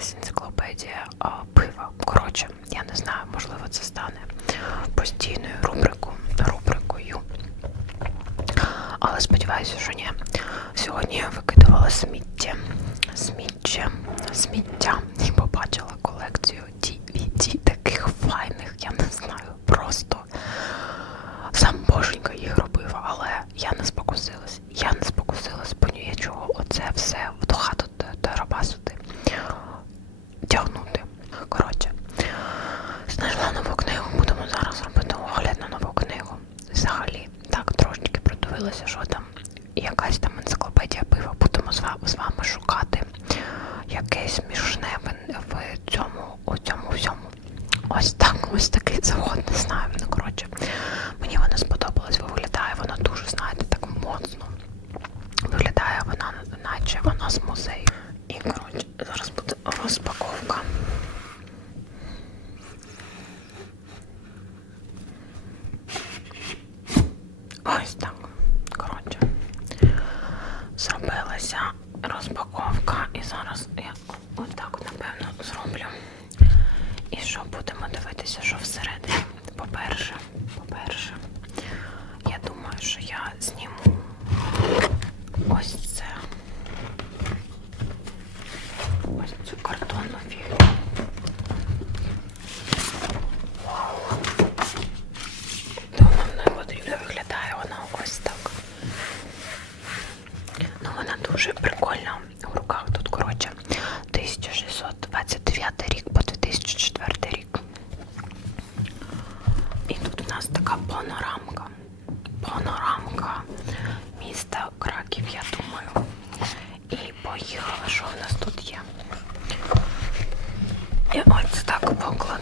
енциклопедія а, пива. Коротше, я не знаю, можливо, це стане постійною рубрикою, рубрикою. Але сподіваюся, що ні. Сьогодні я викидувала сміття, сміття, сміття і побачила коротше, вона з музею. І коротше, зараз буде розпаковка.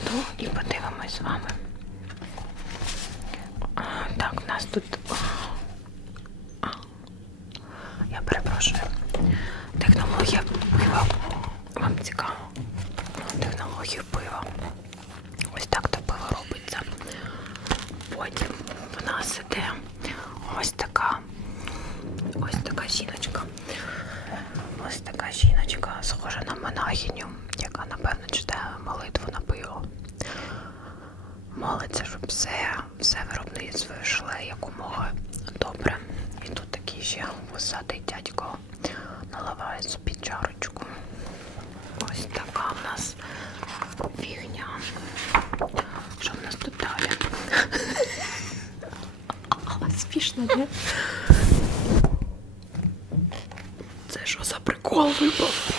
висоту і подивимось з вами. Так, в нас тут. Я перепрошую. Технологія пива. Вам цікаво. Технологія пива. Ось так то пиво робиться. Потім в нас іде ось така ось така жіночка. Ось така жіночка, схожа на монахиню, яка, напевно, читає молитву на пиво молиться, щоб все все виробництво йшло якомога добре. І тут такий ще вусатий дядько наливає собі чарочку. Ось така в нас фігня. Що в нас тут далі? Спішно, не? Це що за прикол випав?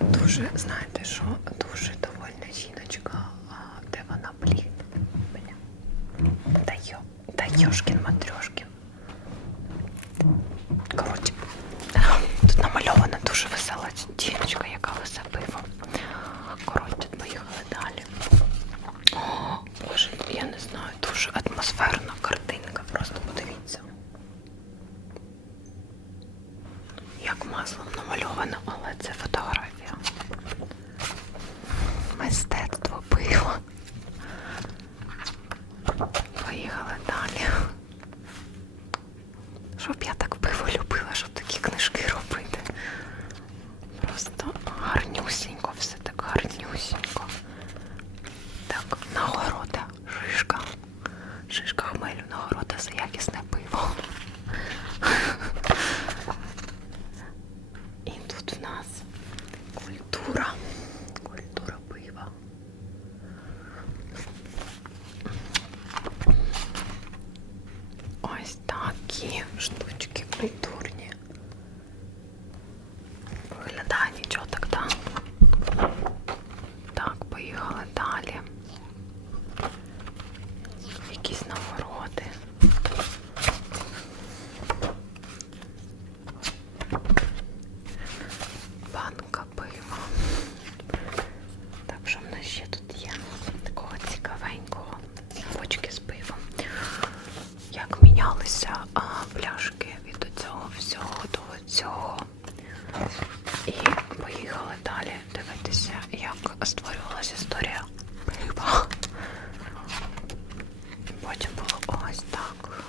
Дуже, знаєте, що дуже довольна жіночка, де вона, блін, мене. Та йо, та йошкін матрьошкін. Коротше, тут намальована дуже весела дівчинка, яка веса пиво. Коротше, поїхали далі. О, Боже, я не знаю, дуже атмосферна картинка, просто подивіться. Як маслом намальована, але це фотографія. Ось так.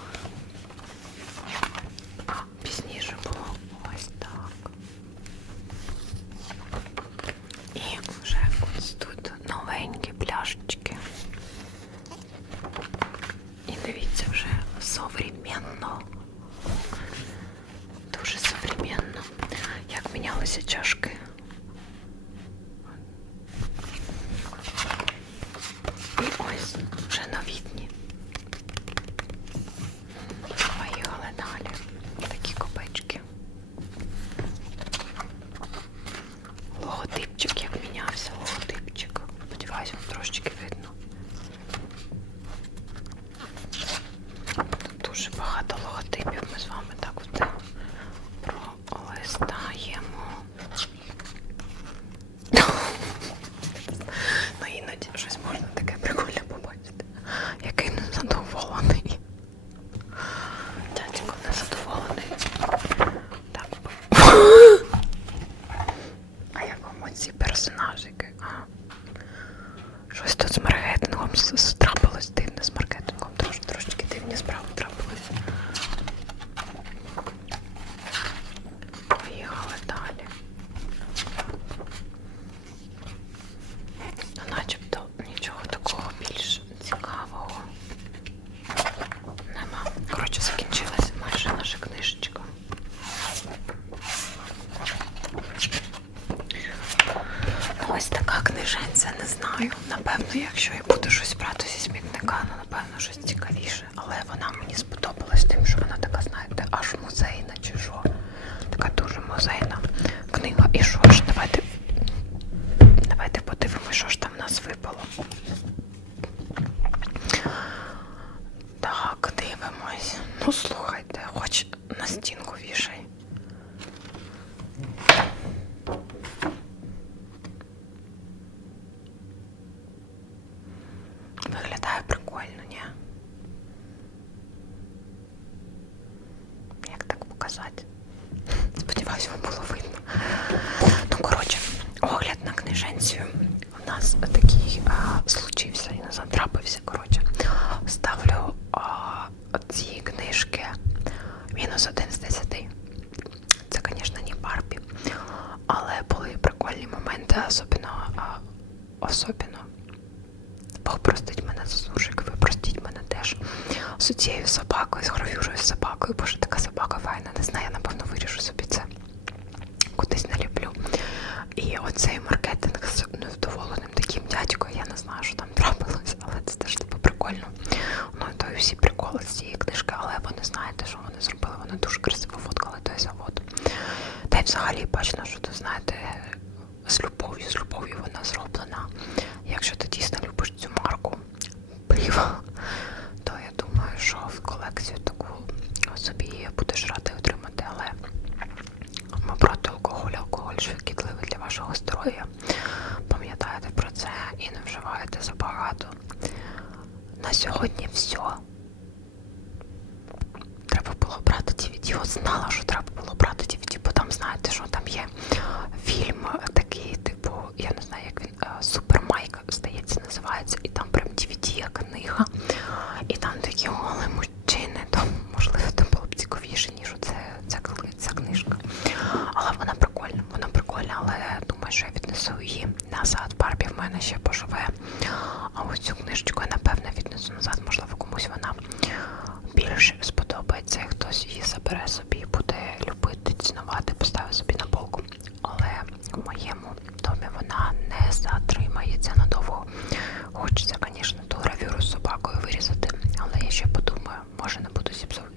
Хочеться, звісно, ту гравюру з собакою вирізати, але я ще подумаю, може не буду зіпсувати.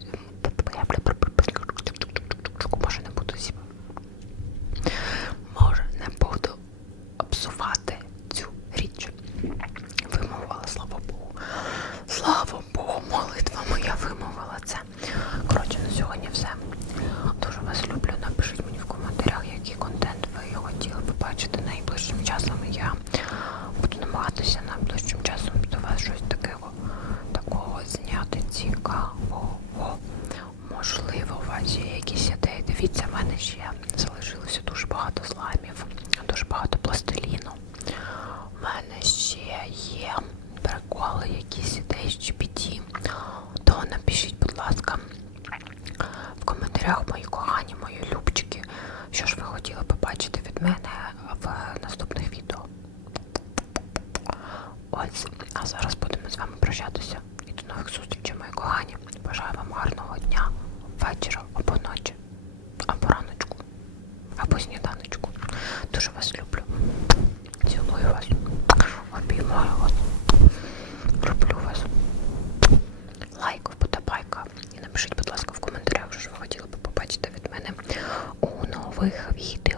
Може не буду зіп... Може не буду обсувати цю річ. Вимовила, слава Богу. Слава Богу, молитва моя вимовила це. Коротше, на сьогодні все. Дуже вас люблю. Напишіть мені в коментарях, який контент ви хотіли побачити найближчим часом. Я намагатися найближчим ну, часом до вас щось такого, такого зняти цікавого. Можливо, у вас є якісь ідеї. Дивіться, в мене ще залишилося дуже багато зламів, дуже багато пластилі. нових відео.